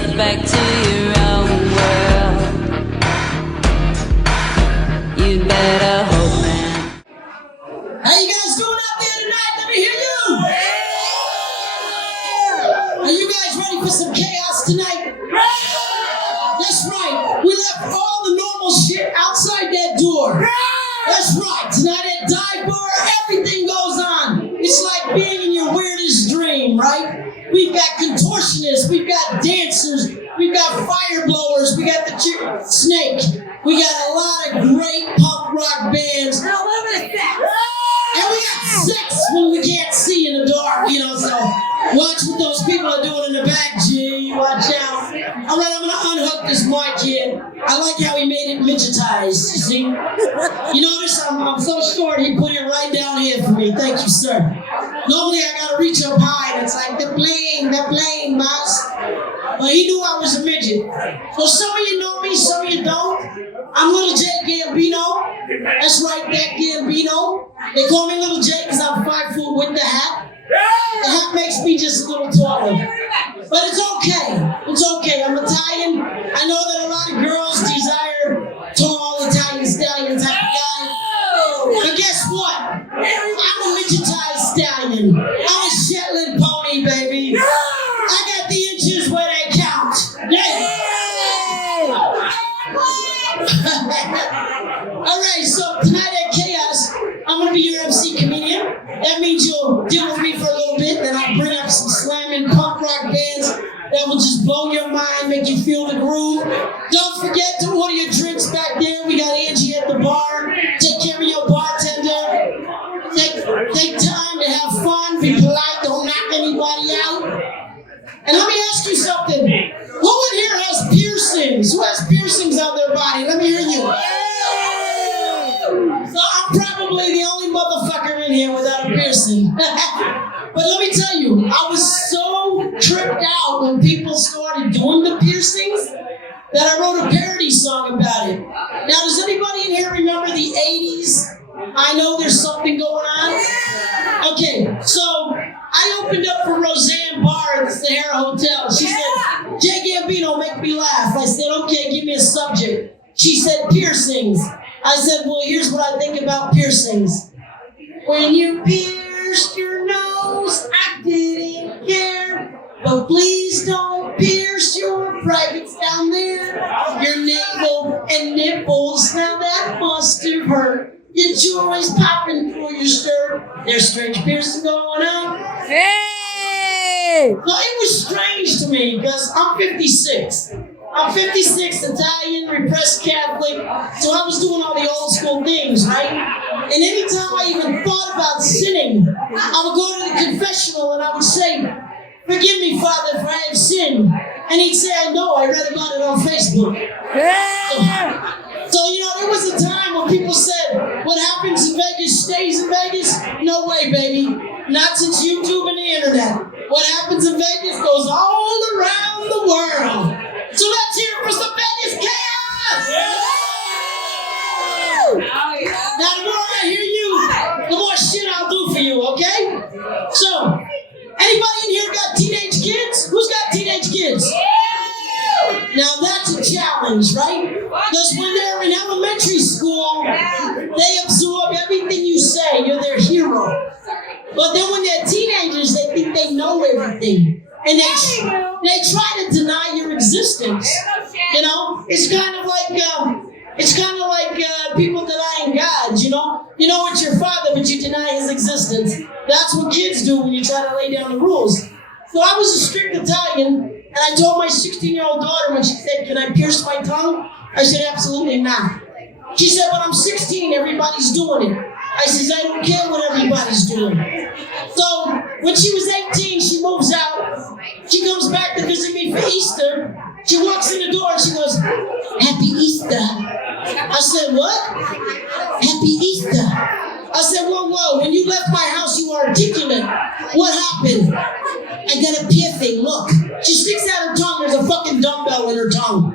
get back to your own world. You'd better hope, man. How you guys doing out there tonight? Let me hear you. Are you guys ready for some chaos tonight? That's right. We left all the normal shit outside that door. That's right. Tonight at Dive Bar, everything goes on. It's like being in your weirdest dream, right? We've got contortionists, we've got dancers, we've got fire blowers, we got the chick snake. We got a lot of great punk rock bands. And we got sex when we can't see in the dark, so watch what those people are doing in the back, G. Watch out. All right, I'm going to unhook this mic here. I like how he made it midgetized, you see? You notice I'm so short, he put it right down here for me. Thank you, sir. Normally, I got to reach up high, and it's like, the plane, boss. But he knew I was a midget. So some of you know me, some of you don't. I'm Little J Gambino. That's right, that Gambino. They call me Little J because I'm 5 foot with the hat. The hat makes me just a little taller. But it's okay. It's okay. I'm Italian. I know that a lot of girls desire tall Italian stallion type of guy. But guess what? I'm a midgetized stallion. I'm a Shetland pony, baby. I got the inches where they count. Yeah. All right, so tonight at Chaos, I'm going to be your MC comedian. That means you'll deal with me for a little bit, then I'll bring up some slamming punk rock bands that will just blow your mind, make you feel the groove. Don't forget to order your drinks back there. We got Angie at the bar. Take care of your bartender. Take time to have fun. Be polite. Don't knock anybody out. And let me ask you something. Who in here has piercings? Who has piercings on their body? Let me hear you. So I'm probably the only motherfucker in here without a piercing. But let me tell you, I was so tripped out when people started doing the piercings that I wrote a parody song about it. Now, does anybody in here remember the 80s? I know there's something going on. Okay, so I opened up for Roseanne Barr at the Sahara Hotel. She said, Jay Gambino, make me laugh. I said, okay, give me a subject. She said, piercings. I said, well, here's what I think about piercings. When you pierced your nose, I didn't care. But please don't pierce your privates down there. Your navel and nipples, now that must have hurt. Your joy's popping through your skirt. There's strange piercing going on. Hey! So it was strange to me because I'm 56. I'm 56, Italian, repressed Catholic, so I was doing all the old school things, right? And anytime I even thought about sinning, I would go to the confessional and I would say, forgive me, Father, for I have sinned. And he'd say, I know, I read about it on Facebook. So, there was a time when people said, what happens in Vegas stays in Vegas? No way, baby. Not since YouTube and the internet. What happens in Vegas goes all around the world. So let's hear it for some Vegas chaos! Now, the more I hear you, the more shit I'll do for you, okay? So, anybody in here got teenage kids? Who's got teenage kids? Now, that's a challenge, right? Because when they're in elementary school, they absorb everything you say. You're their hero. But then when they're teenagers, they think they know everything. And they try to deny your existence. It's kind of like people denying God. You know it's your father, but you deny his existence. That's what kids do when you try to lay down the rules. So I was a strict Italian, and I told my 16-year-old daughter when she said, "Can I pierce my tongue?" I said, "Absolutely not." She said, "But I'm 16. Everybody's doing it." I said, "I don't care what everybody's doing." So when she was 18, she moves out. She comes back to visit me for Easter. She walks in the door and she goes, "Happy Easter." I said, "What?" "Happy Easter." I said, whoa, when you left my house, you were articulate. What happened?" "I got a piercing, look." She sticks out her tongue. There's a fucking dumbbell in her tongue.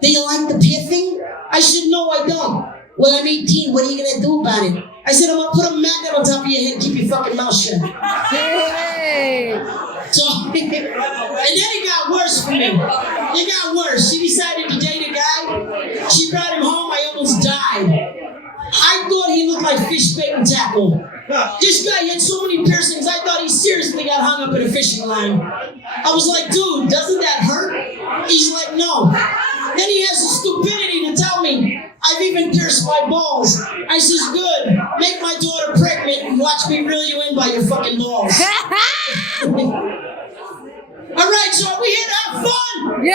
"Do you like the piercing?" I said, "No, I don't." "Well, I'm 18. What are you going to do about it?" I said, "I'm going to put a magnet on top of your head and keep your fucking mouth shut." Hey! So, and then it got worse for me. It got worse. She decided to date a guy. She brought him home. I almost died. I thought he looked like fish bait and tackle. This guy had so many piercings, I thought he seriously got hung up in a fishing line. I was like, dude, doesn't that hurt? He's like, no. Then he has the stupidity to tell me, I've even pierced my balls. I says, good, make my daughter pregnant and watch me reel you in by your fucking balls. All right, so are we here to have fun? Yeah!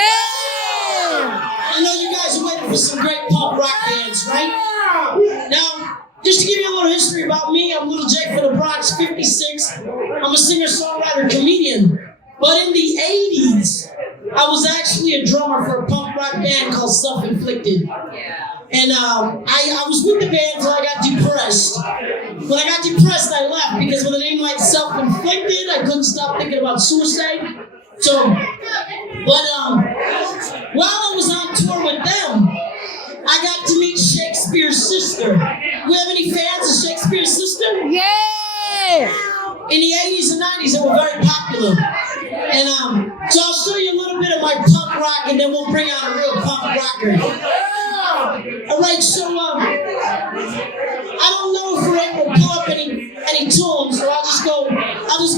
I know you guys are waiting for some great punk rock bands, right? Now, just to give you a little history about me, I'm Little Jake from the Bronx, 56. I'm a singer-songwriter, comedian. But in the 80s, I was actually a drummer for a punk rock band called Self-Inflicted. And I was with the band until I got depressed. When I got depressed, I left because with a name like Self-Inflicted, I couldn't stop thinking about suicide. So, but while I was on tour with them, I got to meet Shakespeare's sister. We have any fans of Shakespeare's sister? Yeah! In the 80s and 90s, they were very popular. And so I'll show you a little bit of my punk rock, and then we'll bring out a real punk rocker. All right, so I don't know if we're able to pull up any tunes, so I'll just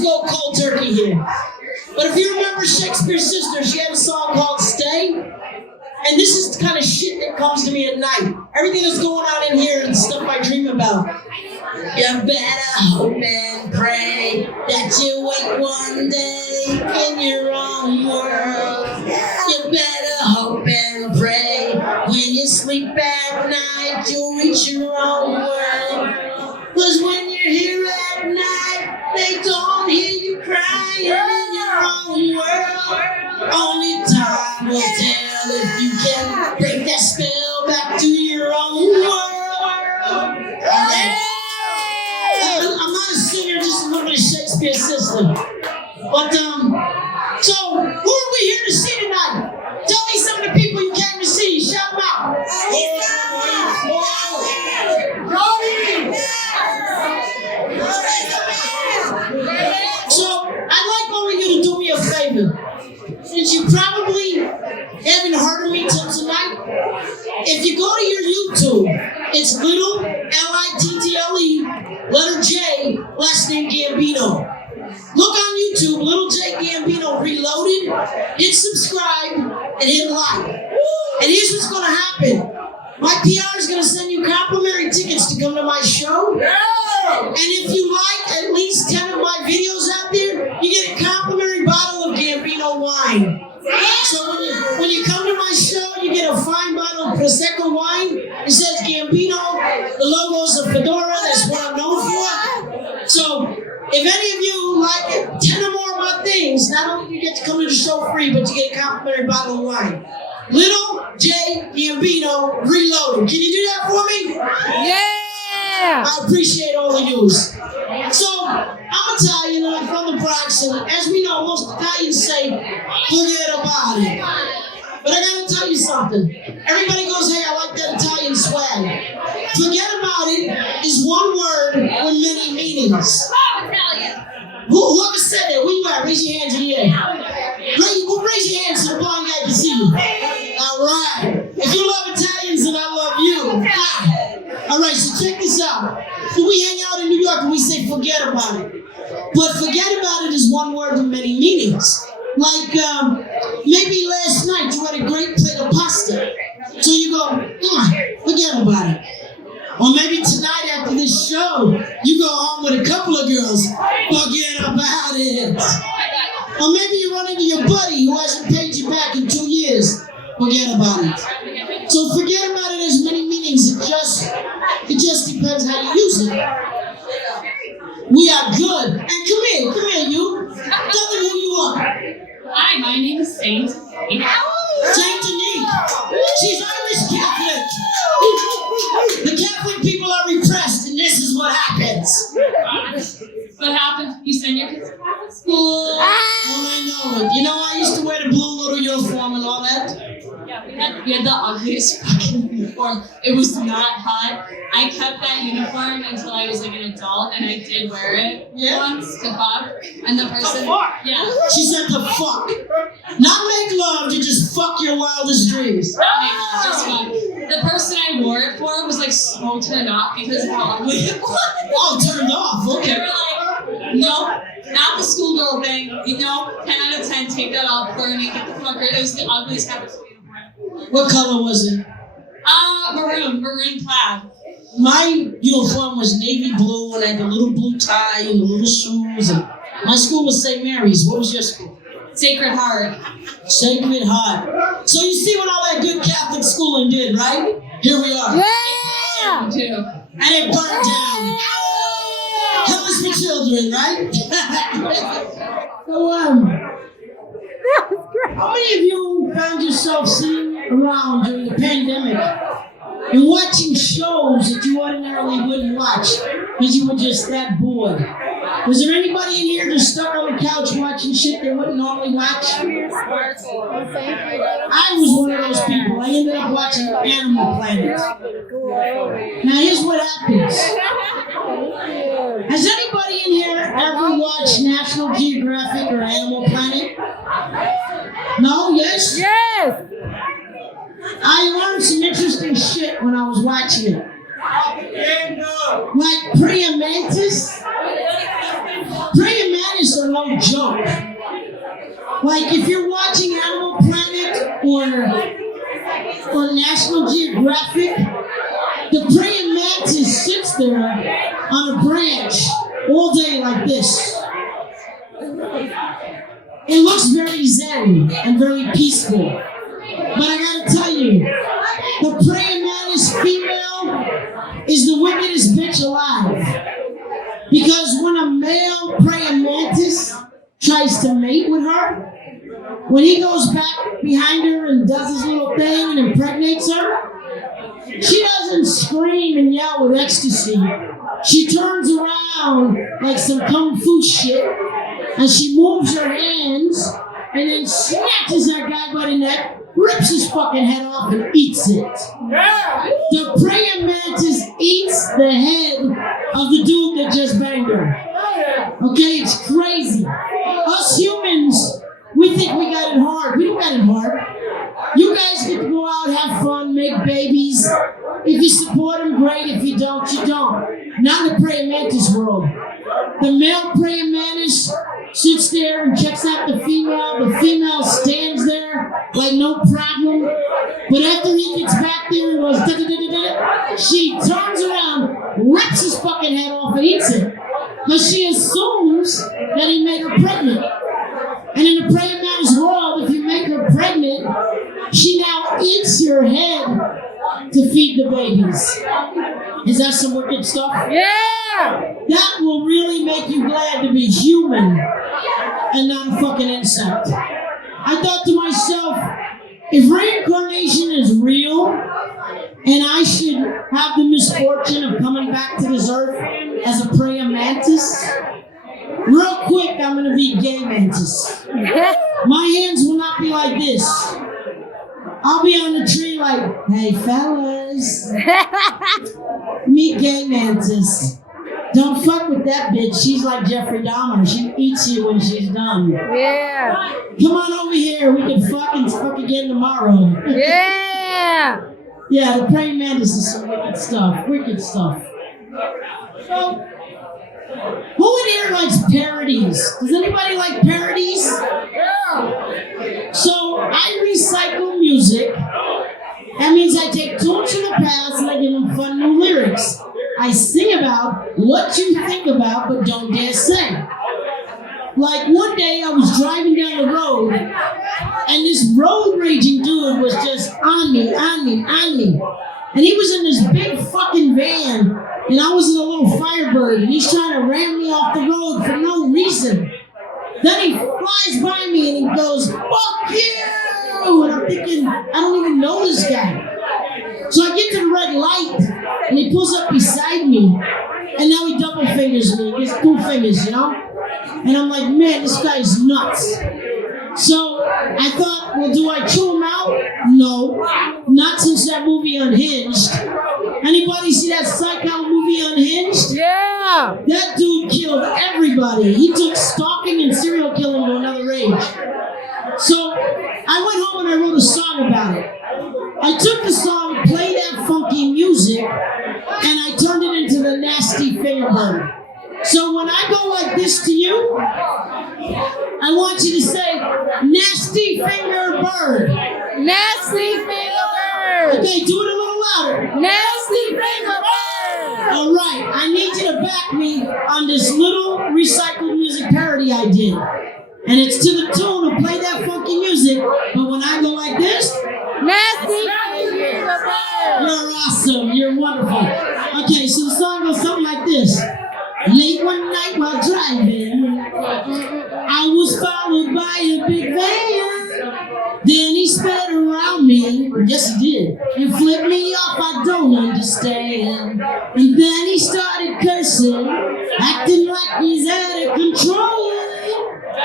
go cold turkey here. But if you remember Shakespeare's sister, she had a song called "Stay." And this is the kind of shit that comes to me at night. Everything that's going on in here and stuff I dream about. You better hope and pray that you wake one day in your own world. You better hope and pray when you sleep at night you'll reach your own world. 'Cause when you're here at night, they don't hear you crying in your own world. Only time will tell if you can break that spell back to your own world. I'm not a singer, just a little bit of Shakespeare's sister. But, so, who are we here to see tonight? Tell me some of the people you came to see. Shout them out. So, I'd like all of you to do me a favor. Since you probably haven't heard of me till tonight, if you go to your YouTube, it's Little, Little, letter J, last name Gambino. Look on YouTube, Little J Gambino Reloaded, hit subscribe, and hit like. And here's what's going to happen. My PR is going to send you complimentary tickets to come to my show. And if you like at least 10 of my videos out there, you get a complimentary bottle of Gambino wine. So when you come to my show, you get a fine bottle of Prosecco wine. It says Gambino. The logo's a fedora. That's what I'm known for. So if any of you like 10 or more of my things, not only do you get to come to the show free, but you get a complimentary bottle of wine. Little J Gambino Reloaded. Can you do that for me? Yeah! I appreciate all of you. So, I'm Italian, I'm from the Bronx, and as we know, most Italians say, forget about it. But I gotta tell you something. Everybody goes, hey, I like that Italian swag. Forget about it is one word with many meanings. Whoever said that, where you at? Raise your hands in the air. Raise your hands so the blind guy can see you. All right. If you love Italians, then I love you. All right, so check this out. When we hang out in New York and we say forget about it. But forget about it is one word with many meanings. Like maybe last night you had a great plate of pasta. So you go, forget about it. Or maybe tonight after this show, you go home with a couple of girls. Forget about it. Or maybe you run into your buddy who hasn't paid you back in 2 years. Forget about it. So forget about it has many meanings. It just depends how you use it. We are good. And come here, you. Tell them who you are. Hi, my name is Saint. Saint Denise. She's Irish Catholic. The Catholic people are repressed, and this is what happens. What happens when you send your kids to Catholic school? Oh, I know it. You know, I used to wear the blue little uniform and all that. Yeah, we We had the ugliest fucking uniform. It was not hot. I kept that uniform until I was like an adult, and I did wear it once to fuck. And the person, yeah, She said to fuck. Not make love, to just fuck your wildest dreams. not make love, just fuck. The person I wore it for was like so turned off because of how ugly it was. Oh, turned off. They Okay. were like, nope, not the schoolgirl thing. You know, 10 out of 10, take that off, burn it, get the fucker. It was the ugliest episode. What color was it? Maroon plaid. My uniform was navy blue, and I had the little blue tie and the little shoes. And my school was St. Mary's. What was your school? Sacred Heart. Sacred Heart. So you see what all that good Catholic schooling did, right? Here we are. Yeah! Too. And it burnt down. Hell is for children, right? So, how many of you found yourself sitting around during the pandemic and watching shows that you ordinarily wouldn't watch because you were just that bored? Was there anybody in here just stuck on the couch watching shit they wouldn't normally watch? I was one of those people. I ended up watching Animal Planet. Now here's what happens. Has anybody in here ever watched National Geographic or Animal Planet? No? Yes? Yes! I learned some interesting shit when I was watching it. Like praying mantis. Praying mantis are no joke. Like if you're watching Animal Planet or National Geographic, the praying mantis sits there on a branch all day like this. It looks very zen and very peaceful. But I gotta tell you, the praying mantis female is the wickedest bitch alive. Because when a male praying mantis tries to mate with her, when he goes back behind her and does his little thing and impregnates her, she doesn't scream and yell with ecstasy. She turns around like some kung fu shit and she moves her hands and then snatches that guy by the neck, rips his fucking head off and eats it. The praying mantis eats the head of the dude that just banged her. Okay, it's crazy. Us humans, we think we got it hard. We don't got it hard. You guys get to go out, have fun, make babies. If you support them, great. If you don't, you don't. Not in the praying mantis world. The male praying mantis sits there and checks out the female. The female stands there like no problem. But after he gets back there and goes da-da-da-da-da, she turns around, rips his fucking head off and eats it. Because she assumes that he made her pregnant. And in the praying mantis world, if you make her pregnant, she now eats your head to feed the babies. Is that some wicked stuff? Yeah! That will really make you glad to be human and not a fucking insect. I thought to myself, if reincarnation is real and I should have the misfortune of coming back to this earth as a praying mantis, real quick I'm going to be gay mantis. My hands will not be like this. I'll be on the tree like, hey fellas, meet gay mantis. Don't fuck with that bitch. She's like Jeffrey Dahmer. She eats you when she's done. Yeah! Come on over here. We can fuck again tomorrow. Yeah! Yeah, the praying mantis is some wicked stuff. Wicked stuff. So, who in here likes parodies? Does anybody like parodies? So, I recycle music. That means I take tunes from the past and I give them fun new lyrics. I sing about what you think about but don't dare say. Like one day I was driving down the road and this road raging dude was just on me. And he was in this big fucking van and I was in a little Firebird and he's trying to ram me off the road for no reason. Then he flies by me and he goes, fuck you! And I'm thinking, I don't even know this guy. So I get to the red light and he pulls up beside me and now he double fingers me. He gets 2 fingers, you know? And I'm like, man, this guy's nuts. So I thought, well, do I chew him out? No, not since that movie Unhinged. Anybody see that psycho movie Unhinged? Yeah. That dude killed everybody. He took stalking and serial killing to another age. So I went home and I wrote a song about it. I took the song, Play That Funky Music, and I turned it into the Nasty Finger Bird. So when I go like this to you, I want you to say, Nasty Finger Bird. Nasty finger bird. Okay, do it a little louder. Nasty finger bird. All right, I need you to back me on this little recycled music parody I did. And it's to the tune of Play That Funky Music, but when I go like this, Nasty finger bird. you're awesome, you're wonderful. Okay, so the song goes something like this. Late one night while driving, I was followed by a big van. Then he sped around me, yes he did, and flipped me off, I don't understand. And then he started cursing, acting like he's out of control.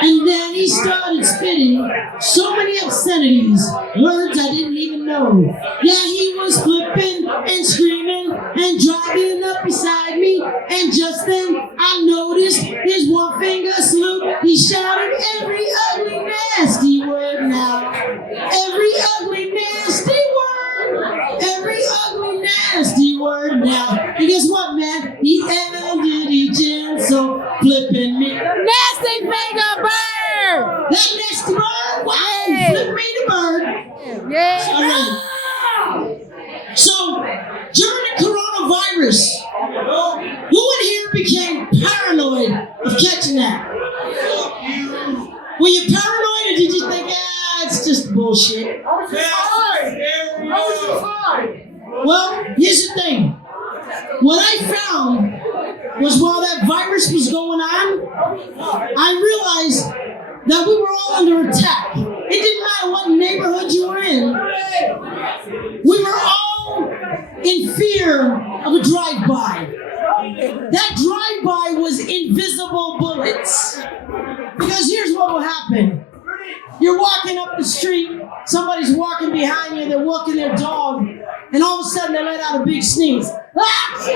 And then he started spitting so many obscenities, words I didn't even know. Yeah, he was flipping and screaming and driving up beside me. And just then I noticed his one finger salute. He shouted every ugly nasty word now. Every ugly nasty word. Every ugly nasty word now. And guess what, man? He ended each in so flipping me. Nasty finger bird. That nasty bird, wow, Hey. flip me the bird. Yeah. All right. So, during the coronavirus, who in here became paranoid of catching that? Were you paranoid or did you think, it's just bullshit? Well, here's the thing. What I found was while that virus was going on, I realized that we were all under attack. It didn't matter what neighborhood you were in. We were all in fear of a drive-by. That drive-by was invisible bullets. Because here's what will happen. You're walking up the street, somebody's walking behind you, they're walking their dog, and all of a sudden they let out a big sneeze. Ah!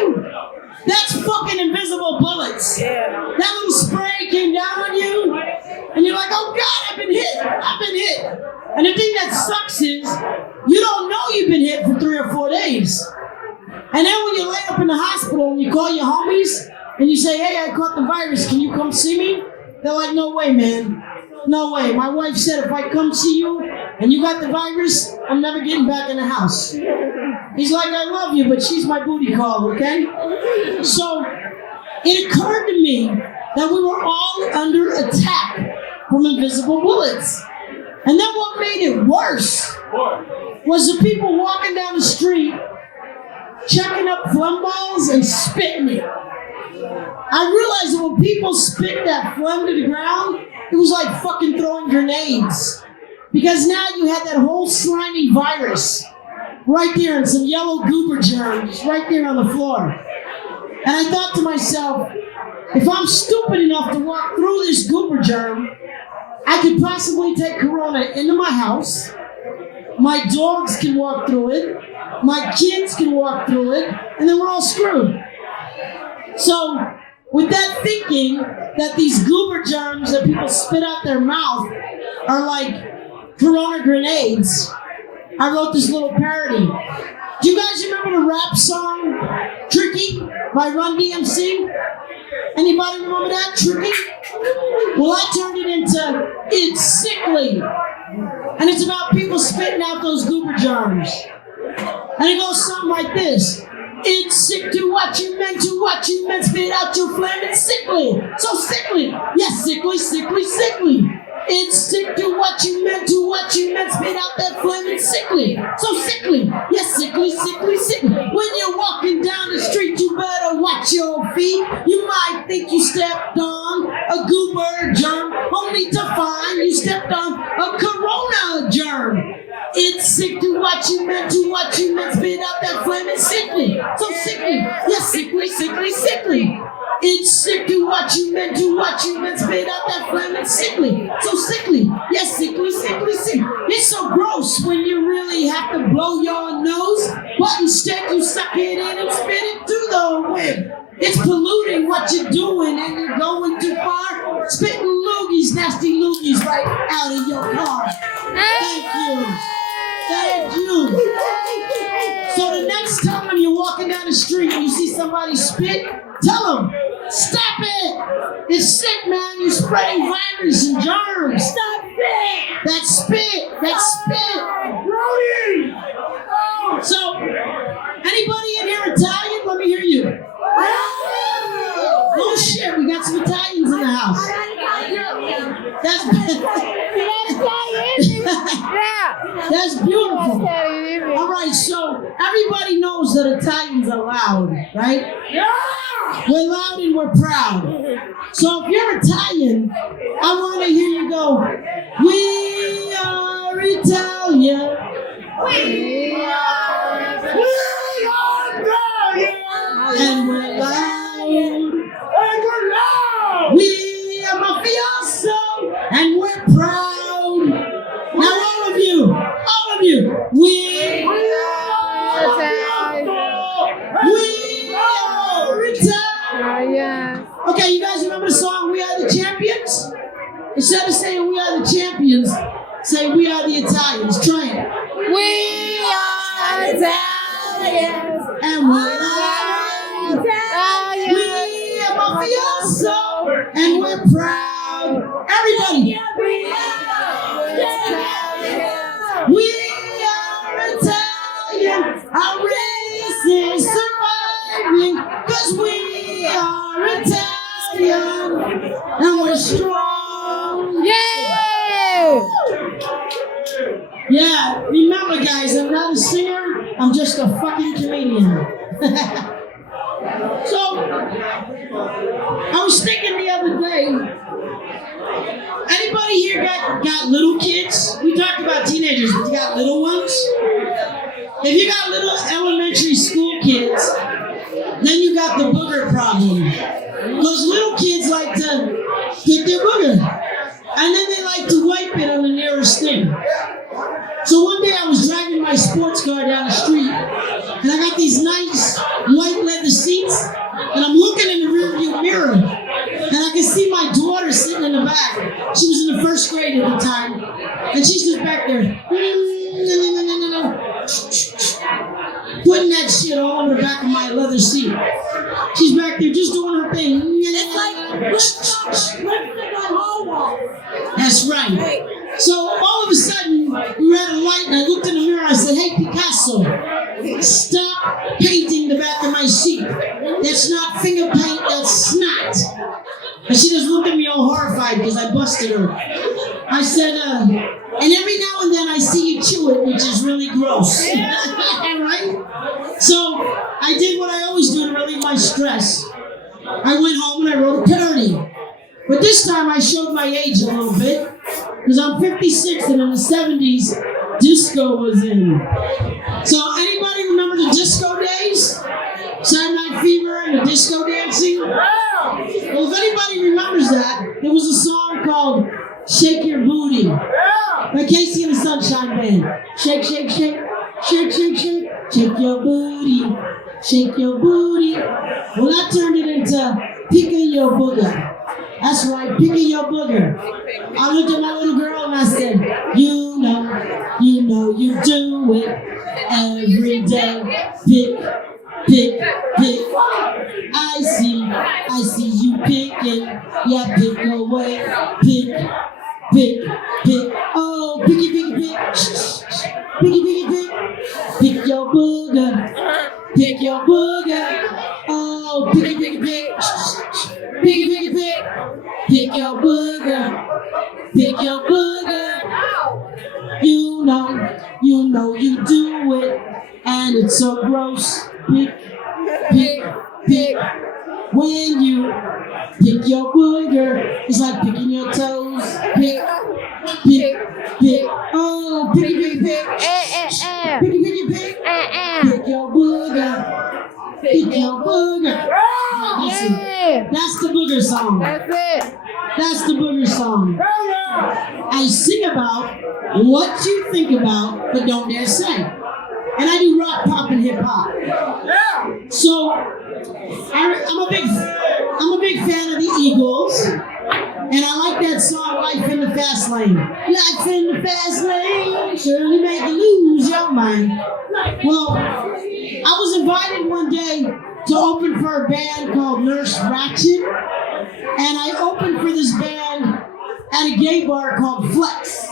That's fucking invisible bullets. That little spray came down on you, and you're like, oh God, I've been hit. And the thing that sucks is, you don't know you've been hit for 3 or 4 days. And then when you're laid up in the hospital and you call your homies, and you say, hey, I caught the virus, can you come see me? They're like, no way, man. No way. My wife said if I come see you and you got the virus, I'm never getting back in the house. He's like, I love you, but she's my booty call, okay? So it occurred to me that we were all under attack from invisible bullets. And then what made it worse was the people walking down the street checking up phlegm balls and spitting it. I realized that when people spit that phlegm to the ground, it was like fucking throwing grenades. Because now you had that whole slimy virus right there and some yellow goober germs right there on the floor. And I thought to myself, if I'm stupid enough to walk through this goober germ, I could possibly take corona into my house. My dogs can walk through it. My kids can walk through it. And then we're all screwed. So, with that thinking that these goober germs that people spit out their mouth are like corona grenades, I wrote this little parody. Do you guys remember the rap song Tricky by Run DMC? Anybody remember that? Tricky? Well, I turned it into It's Sickly. And it's about people spitting out those goober germs. And it goes something like this. It's sick to what you meant, spit out your phlegm, it's sickly, so sickly, yes, sickly, sickly, sickly. It's sick to what you meant, spit out that phlegm, it's sickly, so sickly, yes, sickly, sickly, sickly. When you're walking down the street, you better watch your feet. You might think you stepped on a goober germ, only to find you stepped on a corona germ. It's sick to what you meant, spit out that phlegm, it's sickly, so sickly, yes, sickly, sickly, sickly. It's sick to what you meant, spit out that phlegm, it's sickly, so sickly, yes. Yes, sickly. It's so gross when you really have to blow your nose, but instead you suck it in and spit it through the wind. It's polluting what you're doing and you're going too far. Spitting loogies, nasty loogies right out of your car. Thank you. So the next time you're walking down the street and you see somebody spit, tell them, stop it. It's sick, man. You're spreading virus and germs. Stop it. That's spit. So, anybody in here Italian? Let me hear you. Oh shit, we got some Italians in the house. That's beautiful. All right, so everybody knows that Italians are loud, right? We're loud and we're proud. So if you're Italian, I want to hear you go, we are Italian. We are Italian. And we're loud. We are mafioso. And we're proud. Now all of you, we are Italian. Okay, you guys remember the song We Are the Champions? Instead of saying We Are the Champions, say We Are the Italians. Try it. We are Italians. And we're Italians. We are mafioso. And we're proud. Everybody. We are Italian. We are Italian. Our race is surviving because we are Italian. And we're strong. Yay! Yeah, remember guys, I'm not a singer, I'm just a fucking comedian. So, I was thinking the other day, anybody here got little kids? We talked about teenagers, but you got little ones? If you got little elementary school kids, then you got the booger problem. Those little kids like to pick their booger, and then they like to wipe it on the nearest thing. So one day I was driving my sports car down the street, and I got these nice white leather seats, and I'm looking in the rearview mirror, and I can see my daughter sitting in the back. She was in the first grade at the time, and she's just back there, putting that shit all over the back of my leather seat. She's back there just doing her thing. It's like lipstick on Hallwall. That's right. So all of a sudden, we were at a light, and I looked in the mirror. I said, "Hey, Picasso, stop painting the back of my seat. That's not finger paint. That's snot." And she just looked at me all horrified because I busted her. I said, "And every now and then I see you chew it, which is really gross." Right? So I did what I always do to relieve my stress. I went home and I wrote a parody. But this time I showed my age a little bit, because I'm 56 and in the 70s, disco was in. So anybody remember the disco days? Saturday Night Fever and the disco dancing? Well, if anybody remembers that, there was a song called Shake Your Booty by Casey and the Sunshine Band. Shake, shake, shake, shake, shake, shake, shake your booty, shake your booty. Well, I turned it into Picking Your Booger. That's right, picking your booger. I looked at my little girl and I said, you know, you do it every day. Pick, pick, pick. I see you picking. Yeah, pick away. Pick, pick, pick. Oh, picky, picky, pick. Picky, picky, pick. Pick your booger. Pick your booger. Oh, picky, picky, pick. Picky, picky, pick. Pick your booger. Pick your booger. You know you do it, and it's so gross. Pick, pick, pick. When you pick your booger, it's like picking your toes. Pick, pick, pick. Oh, picky, picky, pick. Picky, picky, pick. Pick your booger. Pick your booger. That's the booger song. That's it. That's the booger song. I sing about what you think about, but don't dare say. And I do rock, pop, and hip hop. So I'm a big fan of the Eagles, and I like that song "Life in the Fast Lane." Life in the fast lane, surely make you lose your mind. Well, I was invited one day to open for a band called Nurse Ratchet, and I opened for this band at a gay bar called Flex.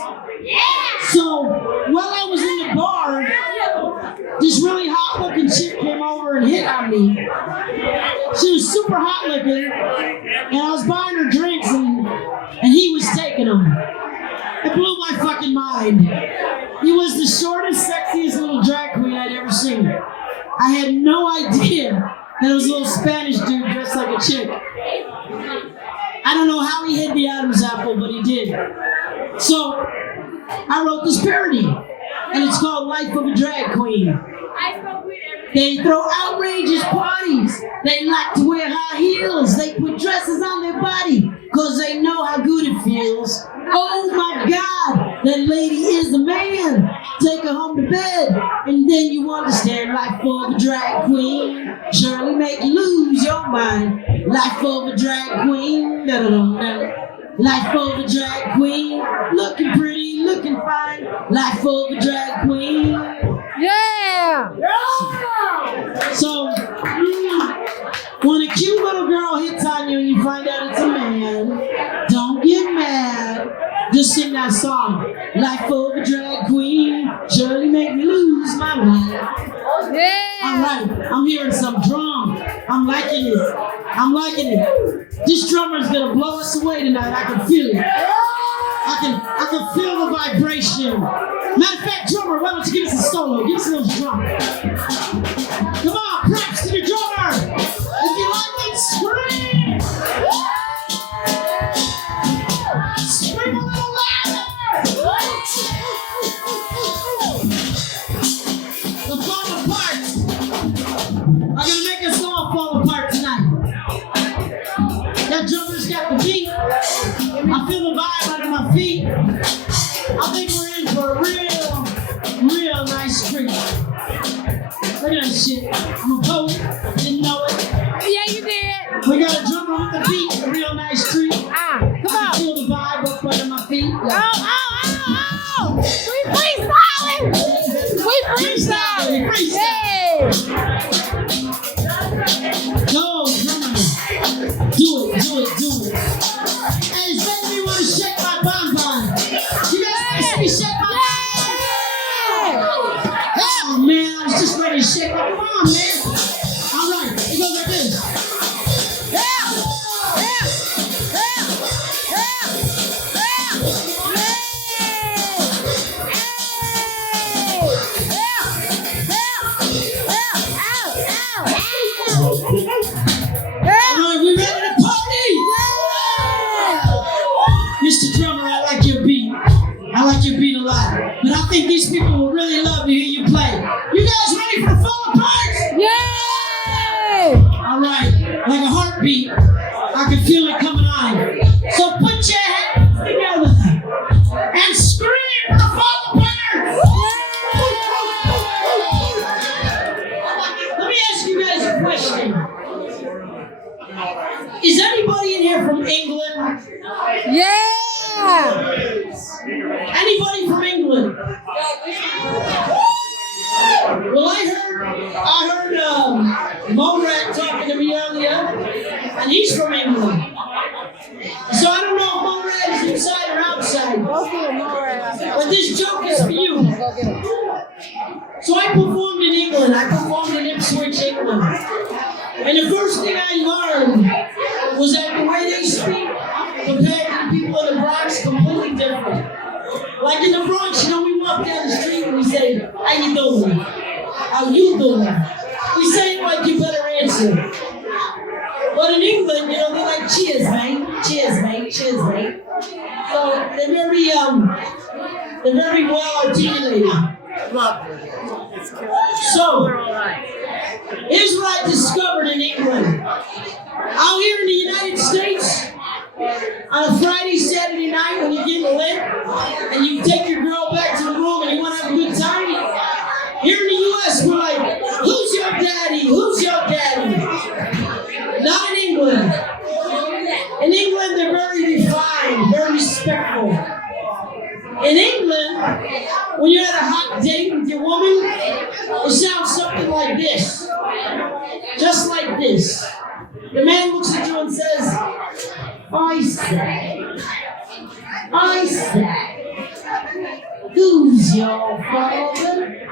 So while I was in the bar, this really hot looking chick came over and hit on me. She was super hot looking, and I was buying her drinks, and he was taking them. It blew my fucking mind. He was the shortest, sexiest little drag queen I'd ever seen. I had no idea that it was a little Spanish dude dressed like a chick. I don't know how he hid the Adam's apple, but he did. So I wrote this parody, and it's called Life of a Drag Queen. They throw outrageous parties. They like to wear high heels. They put dresses on their body because they know how good it feels. Oh my God, that lady is a man. Take her home to bed, and then you understand. Life of a drag queen surely make you lose your mind. Life of a drag queen, da-da-da-da. Life of a drag queen, looking pretty, looking fine. Life of a drag queen. Yeah! So, when a cute little girl hits on you and you find out it's a man, don't get mad. Just sing that song. Life of a drag queen surely make me lose my mind. Yeah! All right, I'm hearing some drum. I'm liking it. This drummer's gonna blow us away tonight. I can feel it. I can feel the vibration. Matter of fact, drummer, why don't you give us a solo? Give us a little drum. Come on, props to the drummer. If you like it, scream. Scream a little louder. The fall apart. I'm gonna make us all fall apart tonight. That drummer's got the beat. I feel the vibe under my feet. I think we're in for a real nice treat. Look at that shit. I'm a poet. Didn't know it. Yeah, you did. We got a drummer with the beat. A real nice treat. Come I can on. feel the vibe up under my feet. Oh! We freestyling! We freestyling! Hey! Go, drummer. Do it. Hey, does anybody want to shake my bonbon? You guys want to see me shake my Oh man, I was just ready to shake my. Come on, man. All right, it goes like this. All right, we ready to party? Mr. Drummer, I like your beat. I like your beat a lot. But I think these people will really love to hear you play. You guys ready for the fall apart? Yay! All right, like a heartbeat, I can feel it coming on. So put your hands together and scream for the fall apart. Let me ask you guys a question. Is anybody in here from England? Yeah! Anybody from England? Well, I heard Morat talking to me earlier, and he's from England. So I don't know if Morat is inside or outside. But this joke is for you. So I performed in England. I performed in Ipswich, England. And the first thing I learned was that the way they speak compared to the people in the Bronx, completely different. Like in the Bronx, we walk down the street and we say, how you doing? How you doing? We say it like you better answer. But in England, they're like, cheers, mate. Cheers, mate. Cheers, mate. So they're very well articulated. So, here's what I discovered in England. Out here in the United States, On a Friday, Saturday night when you're getting lit and you take your girl back to the room and you want to have a good time, here in the U.S. we're like, who's your daddy? Who's your daddy? Not in England. In England, they're very refined, very respectful. In England, when you're at a hot date with your woman, it sounds something like this. Just like this. The man looks at you and says, I say, who's your father?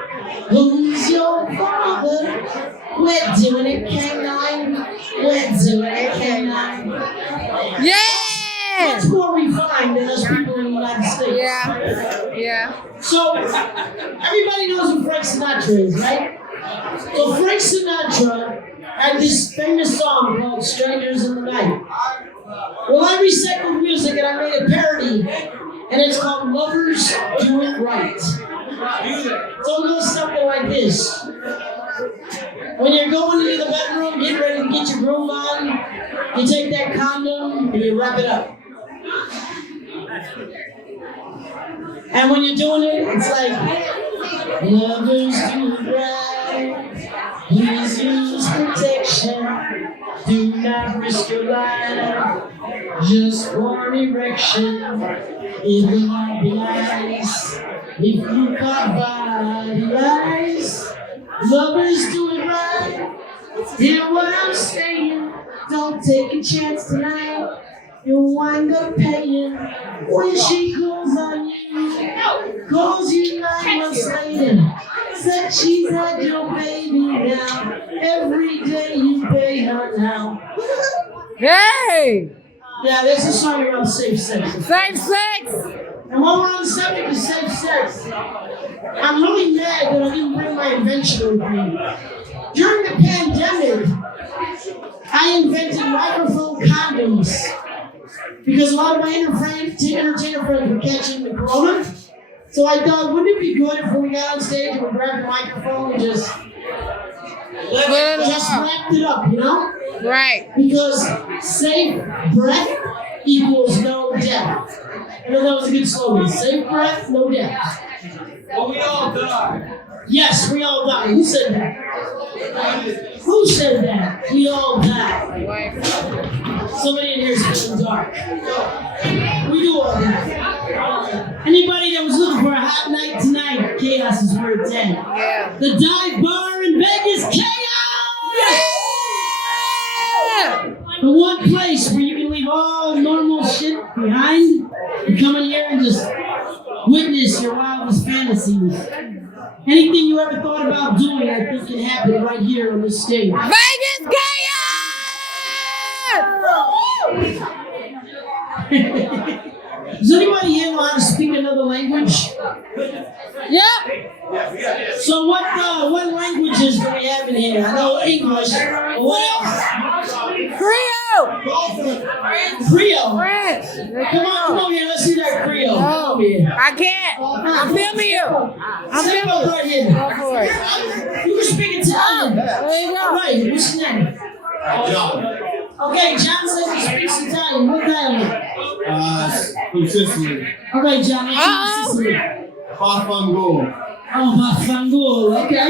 Who's your father? We're doing it, K9. We're doing it, K9. Yeah! Much more refined than us people in the United States. Yeah. So, everybody knows who Frank Sinatra is, right? So Frank Sinatra had this famous song called Strangers in the Night. Well, I recycled music and I made a parody, and it's called Lovers Do It Right. So it goes something like this. When you're going into the bedroom, get ready to get your groove on, you take that condom and you wrap it up. And when you're doing it, it's like, lovers do it right. Please use protection. Do not risk your life. Just for an erection. It will not be nice if you caught by the eyes. Lovers do it right. Hear what I'm saying. Don't take a chance tonight. You'll wind up paying when she calls on you. Calls you 9 months later. Said she's had your baby now. Every day you pay her now. Hey! Yeah, there's a song around safe sex. Safe sex! And while we're on the subject of safe sex, I'm really mad that I didn't bring my invention with me. During the pandemic, I invented microphone condoms. Because a lot of my entertainer friends were catching the corona. So I thought, wouldn't it be good if when we got on stage and we grabbed the microphone and just wrapped it up, you know? Right. Because safe breath equals no death. I know that was a good slogan. Safe breath, no death. Well, we all die. Yes, we all die. Who said that? Who said that? We all die. Somebody in here is feeling dark. We do all die. Anybody that was looking for a hot night tonight, chaos is where it's at. Yeah. The dive bar in Vegas, chaos! Yeah! The one place where you can leave all normal shit behind and come in here and just witness your wildest fantasies. Anything you ever thought about doing, I think can happen right here on this stage. Vegas chaos! Does anybody here know how to speak another language? Yep. So what languages do we have in here? I know English. What else? Creole! Creole. French! Come on here. Let's see that Creole. Come No, here. I can't. I'm filming you. I'm Step filming up you. right here. Go for it. You can speak Italian. There you All go. right. What's your name? Okay, John says he speaks Italian. What dialect? From Sicily. Okay, John. Let's see Sicily. Pafango. Oh, Bafangul. Okay.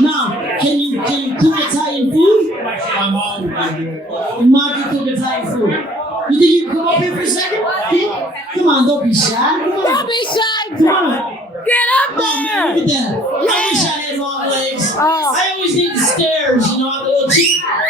Now, can you cook Italian food? My mom can do it. Your mom can cook Italian food. You think you can come up here for a second? Come on, don't be shy. Come on. Don't be shy. Come on. Get up Oh, man, there. look at that. I wish I had long legs. Oh. I always need the stairs, you know.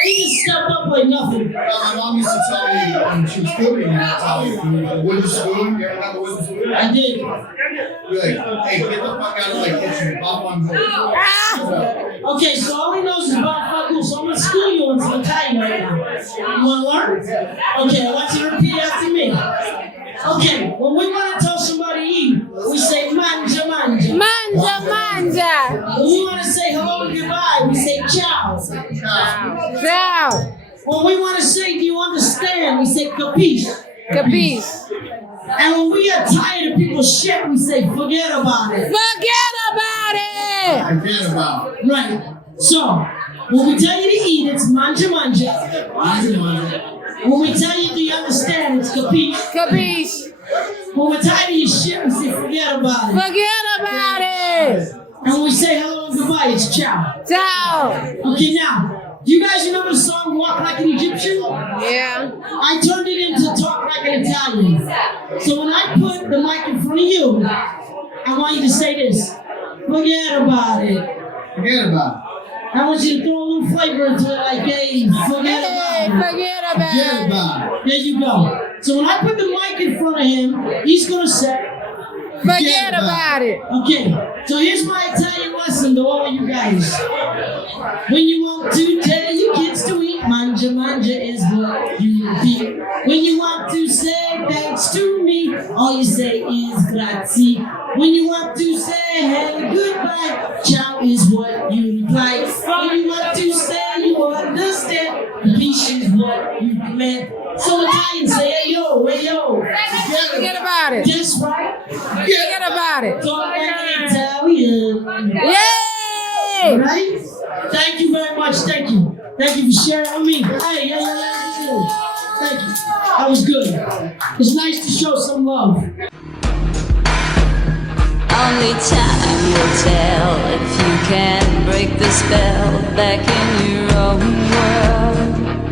He just stepped up like nothing. My mom used to tell me when she was cooking Italian food, the wooden spoon. You ever have a wooden spoon? I did. Be like, hey, get the fuck out of my kitchen. Pafango. Ah. Okay, so all he knows is Bafangul, so I'm going to school you on some Italian right now. You want to learn? Okay, I want you to repeat after me. Okay, when we want to tell somebody eat, we say manja. Manja, manja. When we want to say hello and goodbye, we say ciao. Ciao. When we want to say do you understand, we say capisce. Capiche. And when we get tired of people's shit, we say forget about it. Forget about it. Forget about it. Right. So, when we tell you to eat, it's manja. Manja. When we tell you do you understand, it's words, capiche? Capiche. When we're tired of your shit, we say forget about it. Forget about it. And when we say hello and goodbye, it's ciao. Ciao. Okay, now, do you guys remember the song Walk Like an Egyptian? Yeah. I turned it into Talk Like an Italian. So when I put the mic in front of you, I want you to say this. Forget about it. Forget about I want you to throw a little flavor into it like, hey, forget Hey, about it. forget it. about Forget it. about it. There you go. So when I put the mic in front of him, he's going to say, Forget about it. okay, so here's my Italian lesson to all of you guys. When you want to tell your kids to eat, manja manja is what you repeat. When you want to say thanks to me, all you say is grazie. When you want to say hey, goodbye, ciao is what you reply. When you want to say you understand, capiche is what you command. So Italians say hey yo, hey yo. Forget about it. That's right. Forget about it. Talk like an Italian. Yay! Right? Thank you very much. Thank you. Thank you for sharing with me. Hey, yeah. Thank you. That was good. It's nice to show some love. Only time will tell if you can break the spell back in your own world.